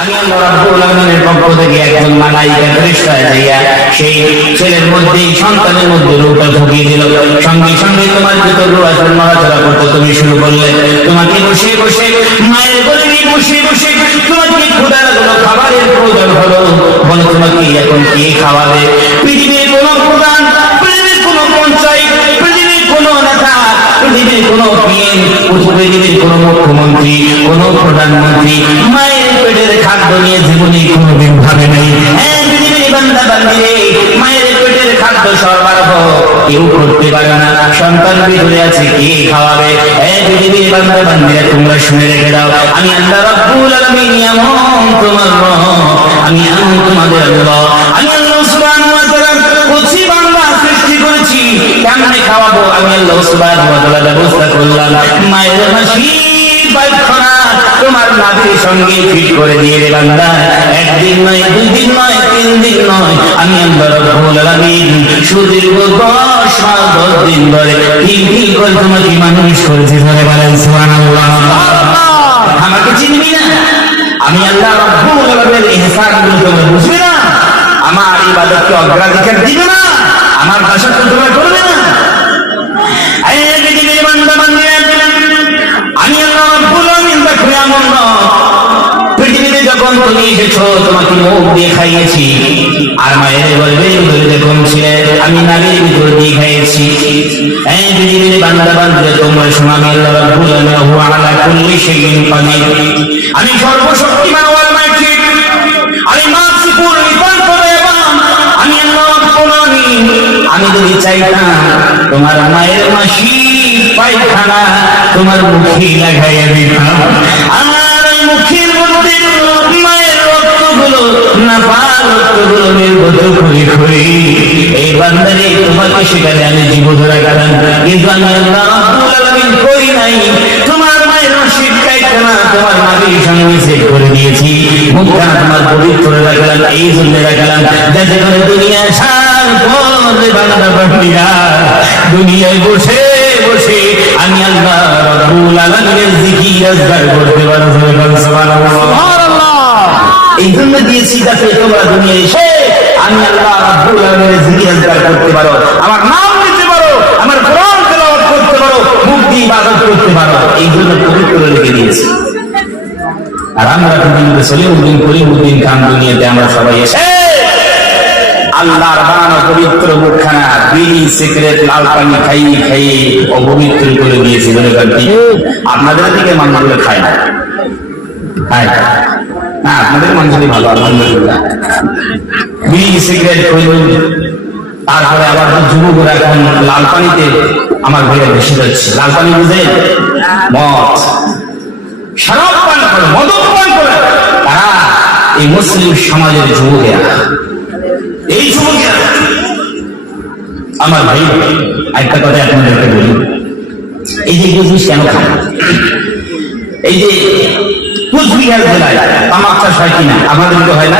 আমি আল্লাহ রাব্বুল আলামিনের পক্ষ থেকে একজন মালায়েকা ফেরেশতা যাইয়া সেই ছেলের মধ্যে সন্তানের মধ্যে রূহটা ঢুকিয়ে দিল। সঙ্গে সঙ্গে তোমার ভিতর রূহ নড়াচড়া করতে তুমি শুরু করলে। তোমাকে বসে বসে মায়ের গর্ভে বসে বসে তোমাকে ক্ষুধার হলো, খাবারের প্রয়োজন হলো। বলো তোমাকে এখন কে খাওয়াবে? পৃথিবীর কোনো প্রধান, পৃথিবীর কোনো পঞ্চায়েত, পৃথিবীর কোনো নেতা, পৃথিবীর কোনো পিএম, পৃথিবীর কোনো মুখ্যমন্ত্রী, কোনো প্রধানমন্ত্রী মায়ের পেটের খাদ্য নিয়ে জীবনে কোনোদিন ভাবে নাই। হ্যাঁ পৃথিবীর বান্দা বান্দিরে, মায়ের পেটের খাদ্য সরবরাহ কেউ করতে পারে না। সন্তান ভিতরে আছে, কে খাওয়াবে? হ্যাঁ পৃথিবীর বান্দা বান্দিরা তোমরা শুনে রেখে দাও, আমি আল্লাহ রাব্বুল আলামিন এমন তোমার রব, আমি এমন তোমাদের আল্লাহ, আমি আল্লাহ সুবহানাহু ওয়া তাআলা কচি বান্দা সৃষ্টি করেছি। কেমনে খাওয়াবো? আমি আল্লাহ সুবহানাহু ওয়া তাআলা ব্যবস্থা করলাম। মায়ের মাসি পায়খানা তোমার নাভির সঙ্গে ফিট করে দিয়ে বান্দা, একদিন নয়, দুই দিন নয়, 3 দিন নয়, আমি আল্লাহ রাব্বুল আলামিন সুদীর্ঘ 10 মাস 10 দিন ধরে কি করে তোমাকে মানুষ করেছি। ধরে বলেন সুবহানাল্লাহ। আমাকে চিনবি না? আমি আল্লাহ রাব্বুল আলামিনের ইহসানগুলো তোমরা বুঝবে না? আমার ইবাদতকে অগ্রাধিকার দিবে না? আমার ভাষা তোমরা করবে না? আমি আল্লাহ রাব্বুল আলামিন দেখো এমন নয়, পৃথিবীতে যখন তুমি এসেছো তোমাকে মুখ দিয়ে খাইয়েছি, আর মায়ের গর্ভে যখন ছিলে আমি নারীর ভিতর দিয়ে খাইয়েছি। এই পৃথিবীর বান্দা বান্দিরা তোমরা শোনো, আমি আল্লাহ রাব্বুল আলামিন হুয়া আলা কুল্লি শাইইন কাদির, আমি সর্বশক্তিমান ওয়াল মাজিদ, আমি মাসিকুল ইবাদাত, আমি আল্লাহ রাব্বুল আলামিন। আমি যদি চাইতাম তোমার মায়ের মাসি পায়খানা তোমার মুখে লাগাইয়া দিতাম, আমার মুখের মধ্যে মায়ের রক্তগুলো নাপাক রক্তগুলো নির্গত করে করে এই বান্দারে তোমাকে সেখানে আমি জীবধরা গেলাম। কিন্তু আমি আল্লাহ রাব্বুল আলামিন করি নাই, তোমার মায়ের মাসির পায়খানা তোমার নাভির সঙ্গে সেট করে দিয়েছি, মুখটা তোমার পবিত্র রাখলাম। এই জন্য রাখলাম যাতে করে দুনিয়া সার পরে বান্দা বান্দিরা দুনিয়ায় বসে বসে আমি আল্লাহ রাব্বুল আলামিনের জিকির আজকার করতে পারো। সুবহানাল্লাহ। এই জন্য দিয়েছি যাতে তোমরা দুনিয়ায় এসে আমি আল্লাহ রাব্বুল আলামিনের জিকির আজকার করতে পারো, আমার নাম নিতে পারো, আমার কোরআন তেলাওয়াত করতে পারো, মুখ দিয়ে ইবাদত করতে পারো। এই জন্য পবিত্র রেখে দিয়েছি। আর আমরা পৃথিবীতে সলিমউদ্দিন করিমউদ্দিন খান দুনিয়াতে আমরা সবাই এসে আল্লাহর বানানো পবিত্র মুখখানা বিড়ি সিগারেট লাল পানি খাইয়ে খাইয়ে অপবিত্র করে দিয়েছি। বলে কি আপনাদের দিকে মানুষগুলো খায় না? খায় না, আপনাদের মানুষই ভালো আলহামদুলিল্লাহ। বিড়ি সিগারেট খাইলেন, তারপরে আবার যুবকরা এখন লাল পানিতে আমার ঘরে বেশি যাচ্ছে। লাল পানি বুঝে মদ, শরাব পান করে, মদ পান করে, তারা এই মুসলিম সমাজের যুবকেরা। এই যুবকেরা আমার ভাই একটা কথা আপনাদেরকে বলি, এই যে জিনিস কেন খান? এই যে কুচবিহার জেলায় তামাক চাষ হয় কিনা? আমাদের তো হয় না।